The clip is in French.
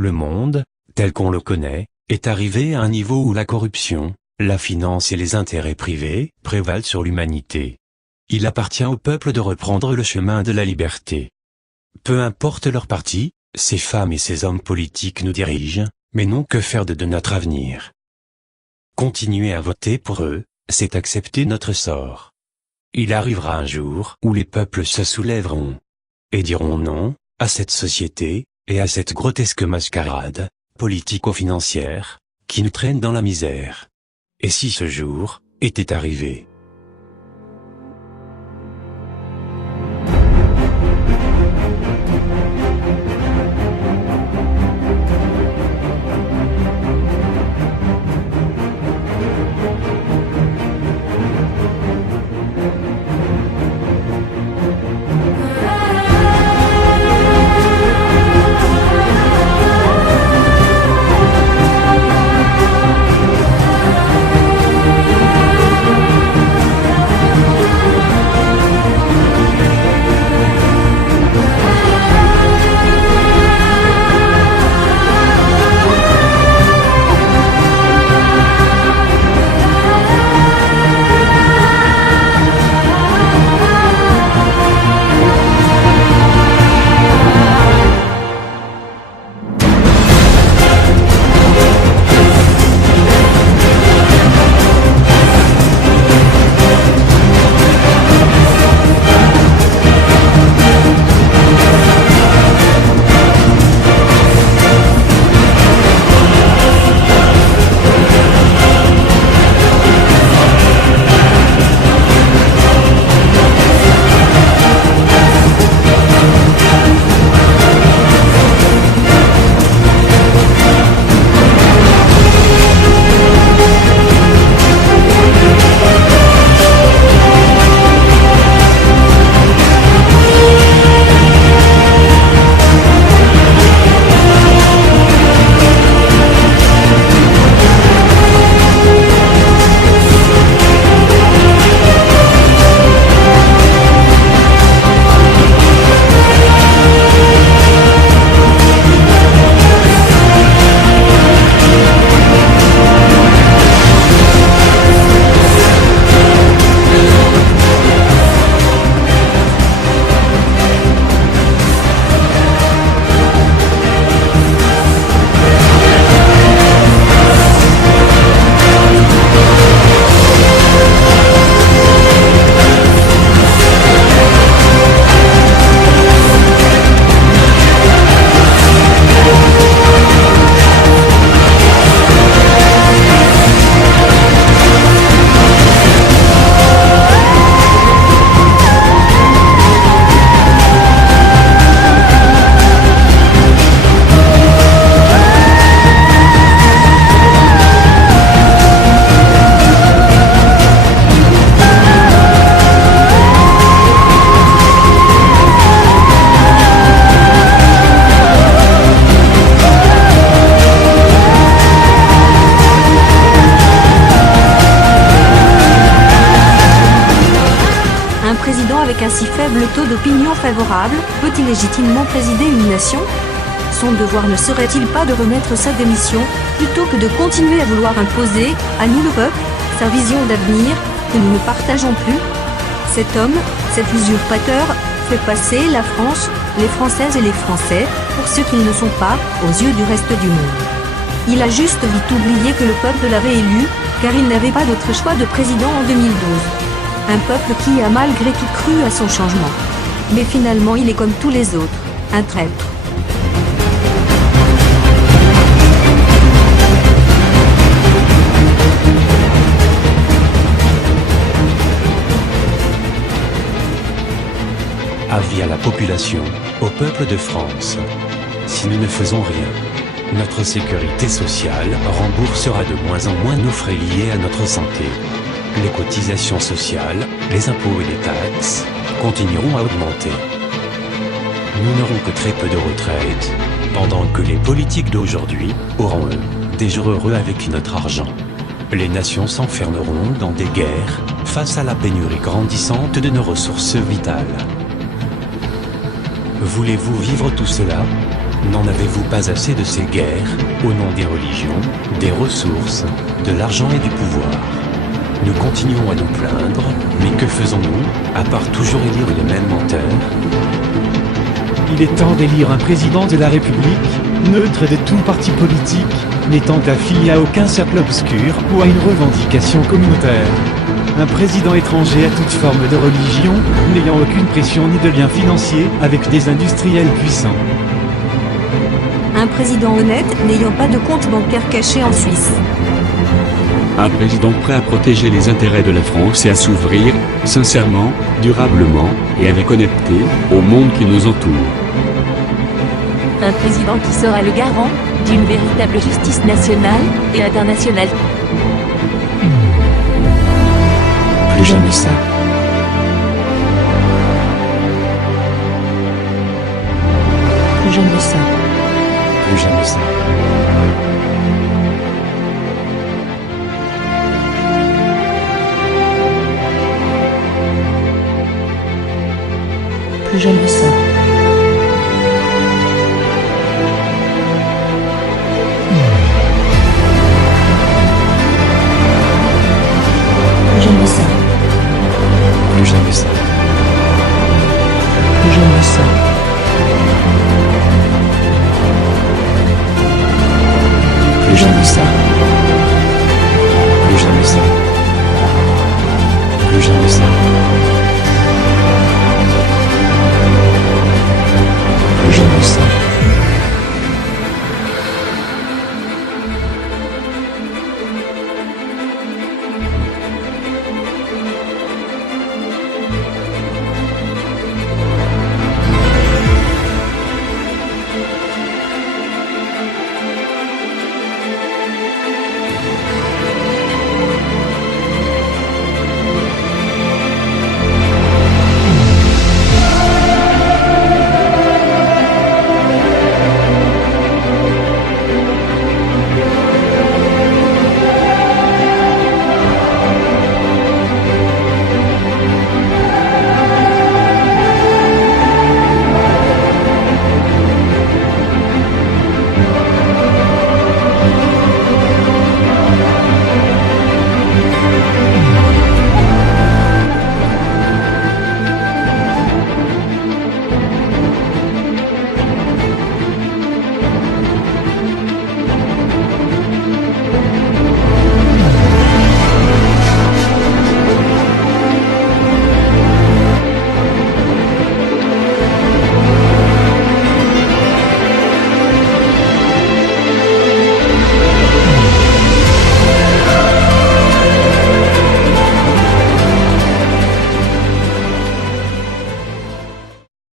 Le monde, tel qu'on le connaît, est arrivé à un niveau où la corruption, la finance et les intérêts privés prévalent sur l'humanité. Il appartient au peuple de reprendre le chemin de la liberté. Peu importe leur parti, ces femmes et ces hommes politiques nous dirigent, mais non, que faire de notre avenir? Continuer à voter pour eux, c'est accepter notre sort. Il arrivera un jour où les peuples se soulèveront et diront non à cette société et à cette grotesque mascarade politico-financière qui nous traîne dans la misère. Et si ce jour était arrivé? Un président avec un si faible taux d'opinion favorable peut-il légitimement présider une nation? Son devoir ne serait-il pas de remettre sa démission, plutôt que de continuer à vouloir imposer, à nous le peuple, sa vision d'avenir, que nous ne partageons plus? Cet homme, cet usurpateur, fait passer la France, les Françaises et les Français, pour ceux qu'ils ne sont pas, aux yeux du reste du monde. Il a juste vite oublié que le peuple l'avait élu, car il n'avait pas d'autre choix de président en 2012. Un peuple qui a malgré tout cru à son changement. Mais finalement il est comme tous les autres, un traître. Avis à la population, au peuple de France. Si nous ne faisons rien, notre sécurité sociale remboursera de moins en moins nos frais liés à notre santé. Les cotisations sociales, les impôts et les taxes continueront à augmenter. Nous n'aurons que très peu de retraites, pendant que les politiques d'aujourd'hui auront, eux, des jours heureux avec notre argent. Les nations s'enfermeront dans des guerres, face à la pénurie grandissante de nos ressources vitales. Voulez-vous vivre tout cela? N'en avez-vous pas assez de ces guerres, au nom des religions, des ressources, de l'argent et du pouvoir? Nous continuons à nous plaindre, mais que faisons-nous, à part toujours élire les mêmes menteurs? Il est temps d'élire un président de la République, neutre de tout parti politique, n'étant affilié à aucun cercle obscur ou à une revendication communautaire. Un président étranger à toute forme de religion, n'ayant aucune pression ni de lien financier avec des industriels puissants. Un président honnête n'ayant pas de compte bancaire caché en Suisse. Un président prêt à protéger les intérêts de la France et à s'ouvrir, sincèrement, durablement, et avec honnêteté, au monde qui nous entoure. Un président qui sera le garant d'une véritable justice nationale et internationale. Plus jamais ça. Plus jamais ça. Plus jamais ça. Plus jamais ça. Plus jamais ça. Plus jamais ça. Plus jamais ça. Plus jamais ça.